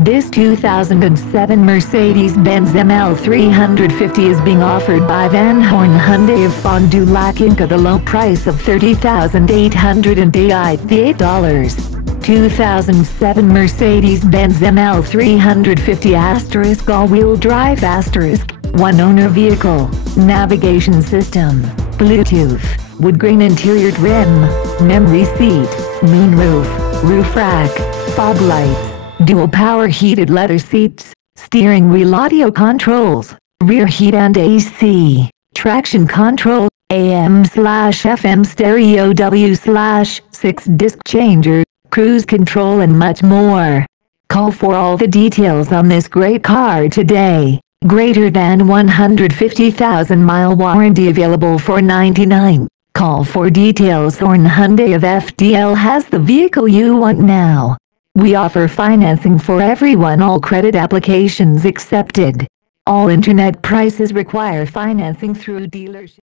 This 2007 Mercedes-Benz ML350 is being offered by Van Horn Hyundai of Fond du Lac Inc. at a low price of $30,888. 2007 Mercedes-Benz ML350 * all-wheel drive * one-owner vehicle, navigation system, Bluetooth, wood grain interior trim, memory seat, moonroof, roof rack, fog lights, dual power heated leather seats, steering wheel audio controls, rear heat and AC, traction control, AM/FM stereo W/6 disc changer, cruise control and much more. Call for all the details on this great car today. Greater than 150,000-mile warranty available for $99. Call for details. Horn Hyundai of FDL has the vehicle you want now. We offer financing for everyone. All credit applications accepted. All internet prices require financing through dealership.